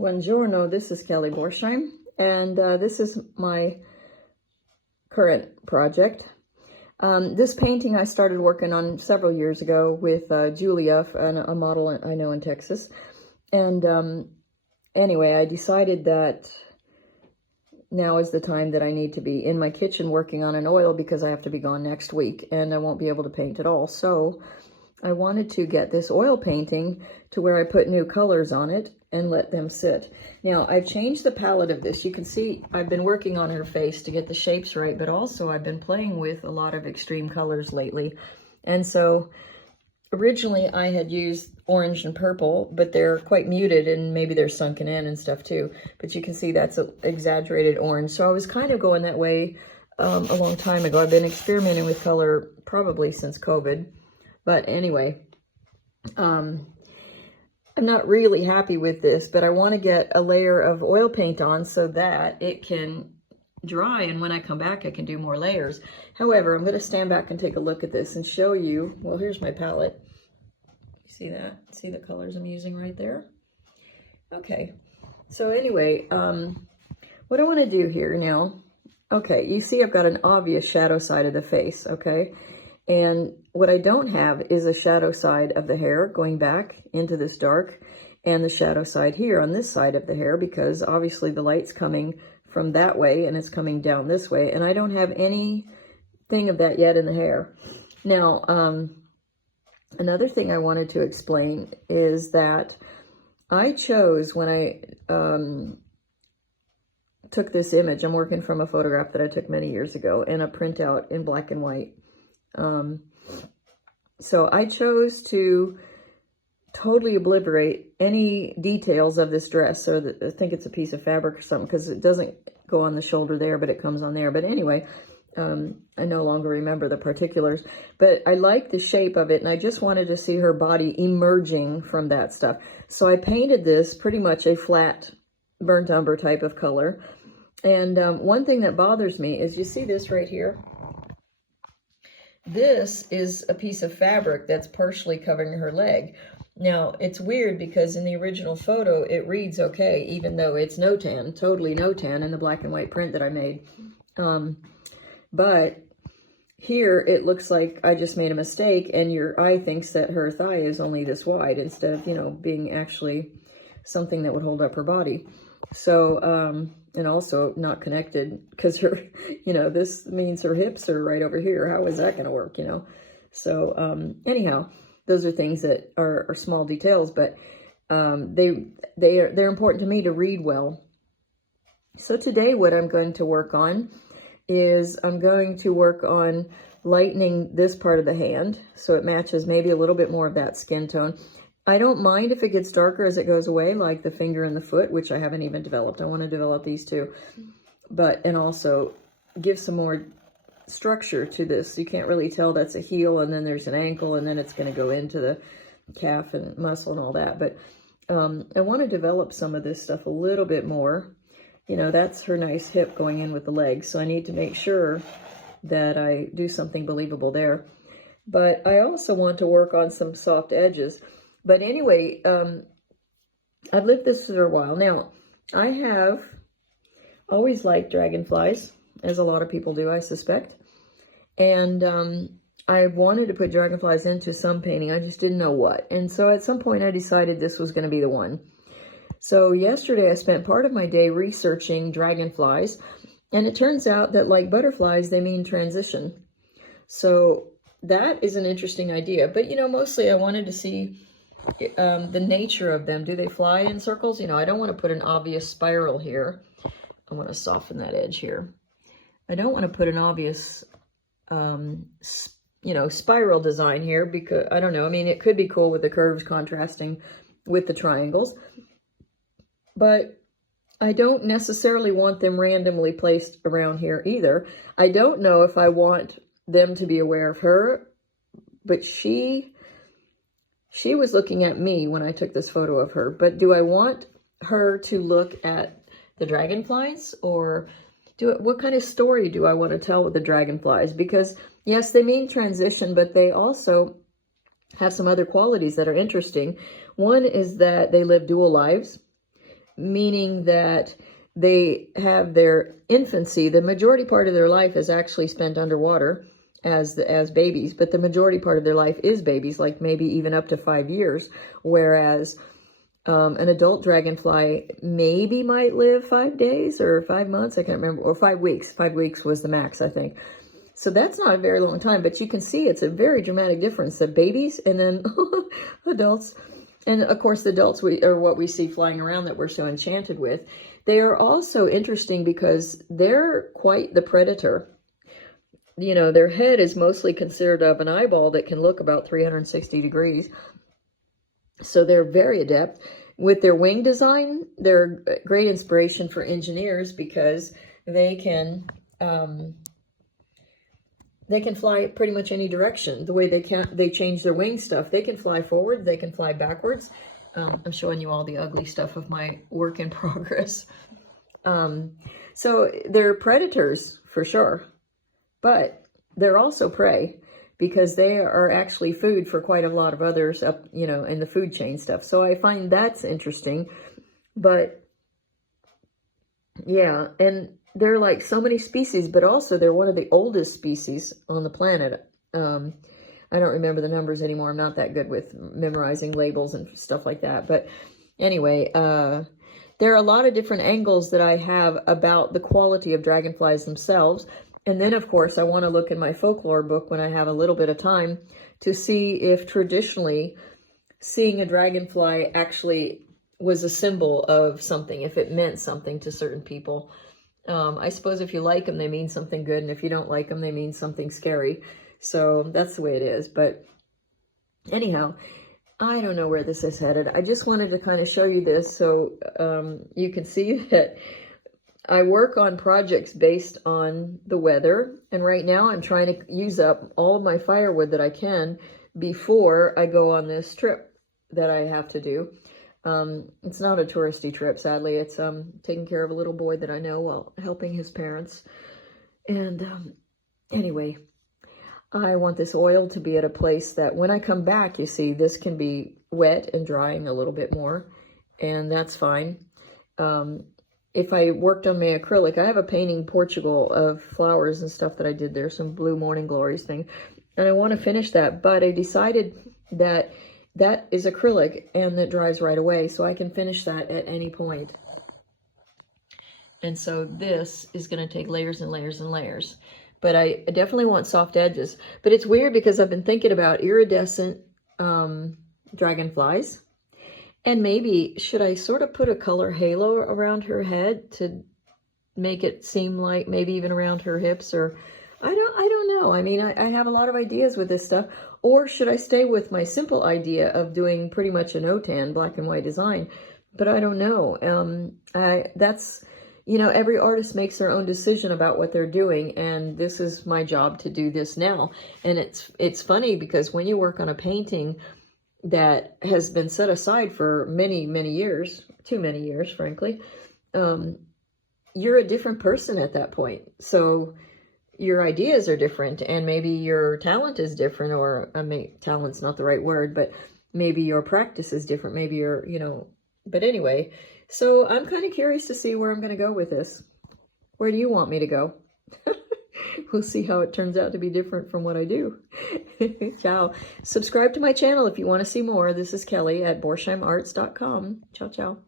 Buongiorno, this is Kelly Borsheim, and this is my current project. This painting I started working on several years ago with Julia, a model I know in Texas. And anyway, I decided that now is the time that I need to be in my kitchen working on an oil because I have to be gone next week and I won't be able to paint at all. So I wanted to get this oil painting to where I put new colors on it and let them sit. Now, I've changed the palette of this. You can see I've been working on her face to get the shapes right, but also I've been playing with a lot of extreme colors lately. And so originally I had used orange and purple, but they're quite muted and maybe they're sunken in and stuff too. But you can see that's an exaggerated orange. So I was kind of going that way a long time ago. I've been experimenting with color probably since COVID. But anyway, I'm not really happy with this, but I want to get a layer of oil paint on so that it can dry, and when I come back I can do more layers. However, I'm going to stand back and take a look at this and show you. Well, here's my palette. See that? See the colors I'm using right there? Okay, so anyway, what I want to do here now, okay, you see I've got an obvious shadow side of the face, okay? And what I don't have is a shadow side of the hair going back into this dark, and the shadow side here on this side of the hair, because obviously the light's coming from that way and it's coming down this way, and I don't have anything of that yet in the hair. Now, another thing I wanted to explain is that I chose, when I took this image, I'm working from a photograph that I took many years ago and a printout in black and white. So I chose to totally obliterate any details of this dress. So I think it's a piece of fabric or something, because it doesn't go on the shoulder there, but it comes on there. But anyway, I no longer remember the particulars, but I like the shape of it, and I just wanted to see her body emerging from that stuff. So I painted this pretty much a flat burnt umber type of color. And one thing that bothers me is, you see this right here? This is a piece of fabric that's partially covering her leg. Now, it's weird because in the original photo, it reads okay, even though it's no tan, totally no tan in the black and white print that I made. But here, it looks like I just made a mistake, and your eye thinks that her thigh is only this wide instead of, you know, being actually something that would hold up her body. So, and also not connected, because her, you know, this means her hips are right over here. How is that going to work, you know? So, anyhow, those are things that are small details, but they're important to me to read well. So today what I'm going to work on is I'm going to work on lightening this part of the hand so it matches maybe a little bit more of that skin tone. I don't mind if it gets darker as it goes away, like the finger and the foot, which I haven't even developed. I want to develop these too. And also give some more structure to this. You can't really tell that's a heel, and then there's an ankle, and then it's going to go into the calf and muscle and all that. But I want to develop some of this stuff a little bit more. You know, that's her nice hip going in with the legs, so I need to make sure that I do something believable there. But I also want to work on some soft edges. But anyway, I've lived this for a while. Now, I have always liked dragonflies, as a lot of people do, I suspect. And I wanted to put dragonflies into some painting. I just didn't know what. And so at some point I decided this was going to be the one. So yesterday I spent part of my day researching dragonflies. And it turns out that, like butterflies, they mean transition. So that is an interesting idea. But, you know, mostly I wanted to see the nature of them. Do they fly in circles? You know, I don't want to put an obvious spiral here. I want to soften that edge here. I don't want to put an obvious, you know, spiral design here, because, I don't know, I mean, it could be cool with the curves contrasting with the triangles, but I don't necessarily want them randomly placed around here either. I don't know if I want them to be aware of her, but she was looking at me when I took this photo of her. But do I want her to look at the dragonflies, or what kind of story do I want to tell with the dragonflies? Because yes, they mean transition, but they also have some other qualities that are interesting. One is that they live dual lives, meaning that they have their infancy. The majority part of their life is actually spent underwater as babies, but the majority part of their life is babies, like maybe even up to 5 years, whereas an adult dragonfly maybe might live 5 days or 5 months, I can't remember, or 5 weeks. 5 weeks was the max, I think. So that's not a very long time, but you can see it's a very dramatic difference, the babies and then adults. And of course, the adults are what we see flying around that we're so enchanted with. They are also interesting because they're quite the predator. You know, their head is mostly considered of an eyeball that can look about 360 degrees. So they're very adept. With their wing design, they're a great inspiration for engineers because they can fly pretty much any direction. The way they change their wing stuff, they can fly forward, they can fly backwards. I'm showing you all the ugly stuff of my work in progress. So they're predators for sure, but they're also prey because they are actually food for quite a lot of others up, you know, in the food chain stuff. So I find that's interesting, but yeah, and they're like so many species, but also they're one of the oldest species on the planet. I don't remember the numbers anymore. I'm not that good with memorizing labels and stuff like that. But anyway, there are a lot of different angles that I have about the quality of dragonflies themselves. And then, of course, I want to look in my folklore book when I have a little bit of time to see if traditionally seeing a dragonfly actually was a symbol of something, if it meant something to certain people. I suppose if you like them, they mean something good. And if you don't like them, they mean something scary. So that's the way it is. But anyhow, I don't know where this is headed. I just wanted to kind of show you this so you can see that I work on projects based on the weather. And right now I'm trying to use up all of my firewood that I can before I go on this trip that I have to do. It's not a touristy trip, sadly. It's taking care of a little boy that I know while helping his parents. And anyway, I want this oil to be at a place that when I come back, you see, this can be wet and drying a little bit more, and that's fine. If I worked on my acrylic, I have a painting in Portugal of flowers and stuff that I did there, some blue morning glories thing, and I want to finish that, but I decided that that is acrylic and that dries right away, so I can finish that at any point. And so this is going to take layers and layers and layers. But I definitely want soft edges. But it's weird because I've been thinking about iridescent dragonflies. And maybe, should I sort of put a color halo around her head to make it seem like maybe even around her hips? Or I don't know. I mean, I have a lot of ideas with this stuff. Or should I stay with my simple idea of doing pretty much an O-tan, black and white design? But I don't know. That's... You know, every artist makes their own decision about what they're doing, and this is my job to do this now. And it's funny because when you work on a painting that has been set aside for many, many years, too many years, frankly, you're a different person at that point. So your ideas are different, and maybe your talent is different, or I mean, talent's not the right word, but maybe your practice is different. Maybe you're, you know, but anyway. So I'm kind of curious to see where I'm going to go with this. Where do you want me to go? We'll see how it turns out to be different from what I do. Ciao. Subscribe to my channel if you want to see more. This is Kelly at borsheimarts.com. Ciao, ciao.